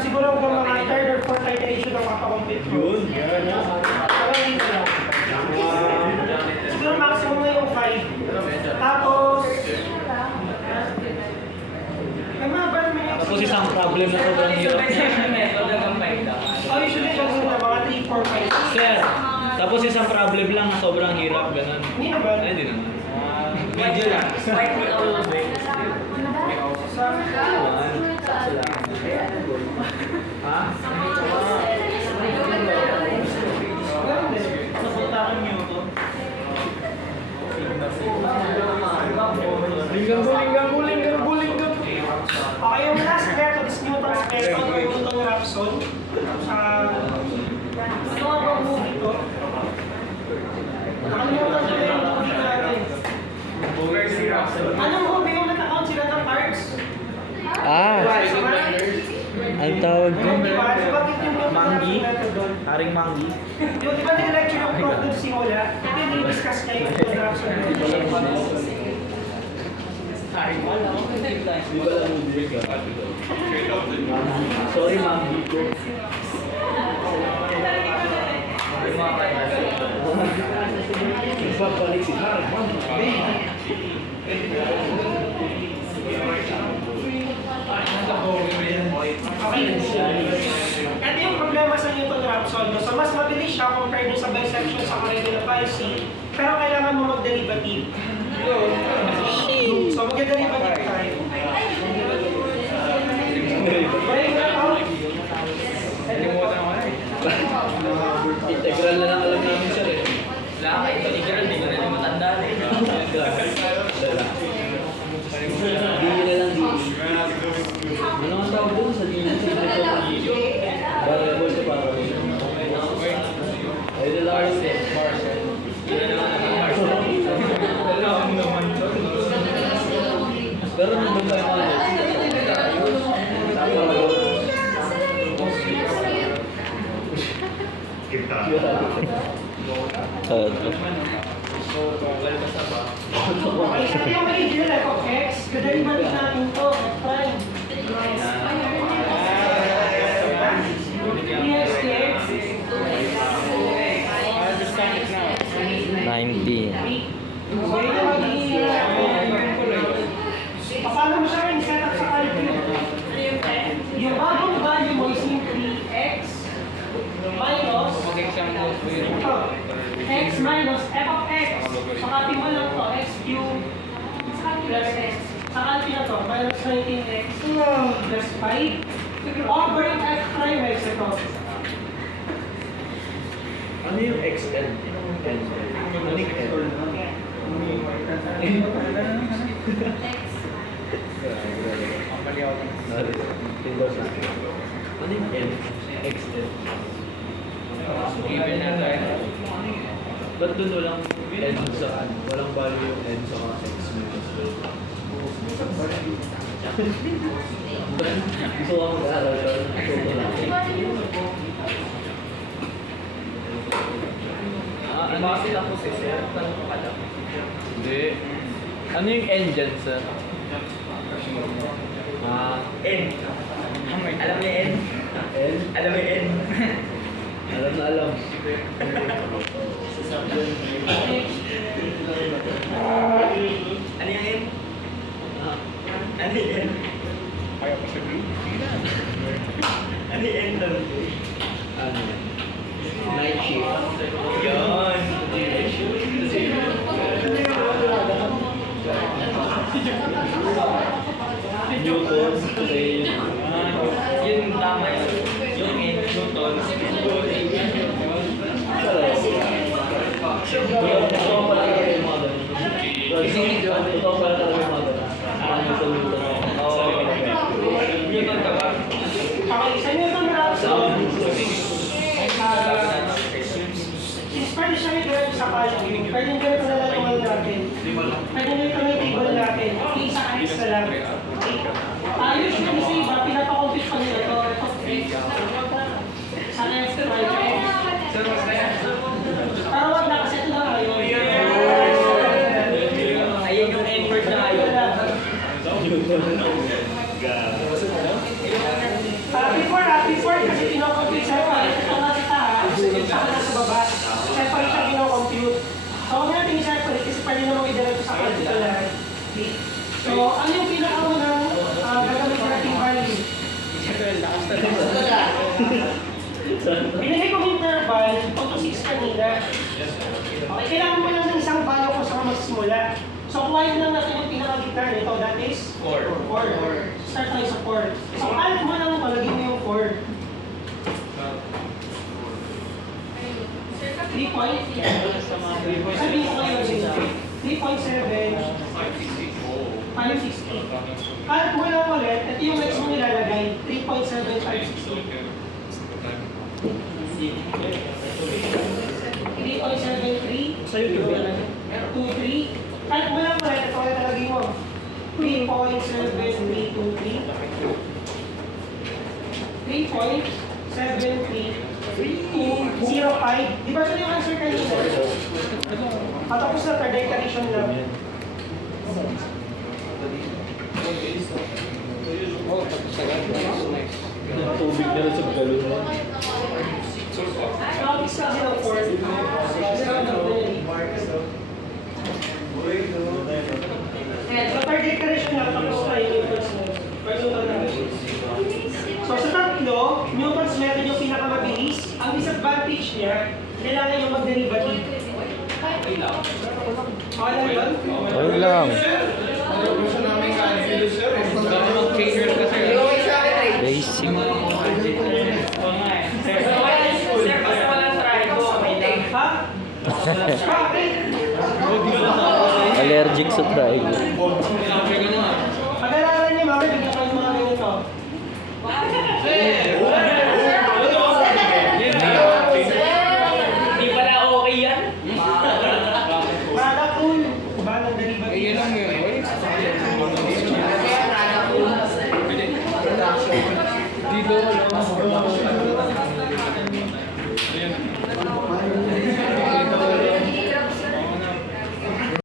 siguro hanggang mga third or fourth iteration ng makakompute ko. Yun, yan. Parang dito lang. Siguro maximum na yung 5. Tapos, ay mga ba naman yung... Tapos isang problem na sobrang hirap. Oh, usually ganun na mga 3, 4, 5. Sir, tapos isang problem lang na sobrang hirap, ganun. Hindi naman. Ay, di naman. Medyo lang. Ha? Linggang. Okay, yung last method is Newton's method or Newton-Raphson. Sa... Ano nga ba movie to? Nakalimutan ko na yung movie natin. Anong movie yung nag-account sila ng cards? Ang tawag ko? Di ba? Bakit yung Manggi? method doon? Haring manggi? Yung, di ba nag-lecture yung prof doon si Ola? Ito yung discuss niya yung Newton-Raphson. Sorry, manggi ko. Pagbalik si Haring manggi. Ito yung problema sa Newton-Raphson. No? So, mas mabilis siya compared dun sa bisection sa regular policy. Pero kailangan mo mag-derivative. So, mag-derivative tayo. Integral na lang alam namin, sir eh. Wala ka, integral, di ko na yung matanda na eh. Hindi na lang dito. Ano ang tawag doon sa dito? Variable to variable. Ay, the large set. Pero nandun tayo mga Okay, so ito yung original f of x. Kaderivative natin ito, f prime. dx 19. Paano mo siya rin set up sa calculus? Yung bagong value mo is simply x minus x minus f of x. Sakati mo lang to, x cubed plus x. Sakati na to, minus 19x plus 5 over f prime x ito. Ano yung XL? Ano yung L? Ano yung L? XL? Given na tayo. Ba't doon walang N sa ano? Walang value yung N sa mga X minus Gusto ko mag-aaral ka. Gusto ko lang. Bakit ako si sir? Tanong ko ka lang. Hindi. Ano yung N dyan, sir? N. Alam niya N? N? Alam mo N? Alam na alam. Ano yung N? Ano yung N? Kaya pa sabihin? Ano yung N doon? Ano? Night shift. Yun. Newton. Say. Yun tama yun. Yung N, Newton. Totoo pala talaga yung mga ganun. Totoo pala talaga yung mga ganun. Ano sa Newton? Newton ka ba? Okay, sa Newton-Raphson, pwede siya i-drive sa calculus. Pwede nyo ganito na lang naman natin. Pwede nyo ito yung table natin. Isa x na lang. Usually sa iba, pinapakompute pa nila ito. Sa next right x. Pero wag na kasi ito lang ayaw. Ayun yung N-word na ayaw. Before kasi pinocompute sa'yo, ito nga kita saka nasa baba. Separate siya pinocompute. So, huwag natin i-separate kasi pwede naman i-direct sa particular. So, ano yung pinakaunang gagamit natin value? Binigay kong interval, 2 to 6 kanina. Okay, kailangan mo lang ng isang value kung saan magsimula. So, kuhain lang natin yung pinakagitna nito, that is 4. Start tayo sa 4. So, add mo lang ito, lagyan mo yung 4. 3 point? Sabihin ko kayo, 3.7, 560. Add mo lang ulit, ito yung next mo nilalagay, 3.7560. 3.73, 23. Kahit mo lang ulit, ito ulit talagay mo. 3.7323. 3.7305. Di ba ito yung answer kanina? Patapos na third iteration lang. Tubig na rin sa galon. Counties kasi ng 4. So third iteration lang, tapos na yung Newton's law. So sa tatlo, Newton's method yung pinakamabilis. Ang disadvantage niya, kailangan yung mag-derivative. Okay lang yun? Okay lang. Basic. Ha? Bakit? Allergic sa trigo. Pag-aralan niyo, mami, bigyan kayo mga ganito. Hindi pala okay yan. Product rule. Ba ng derivative? Dito,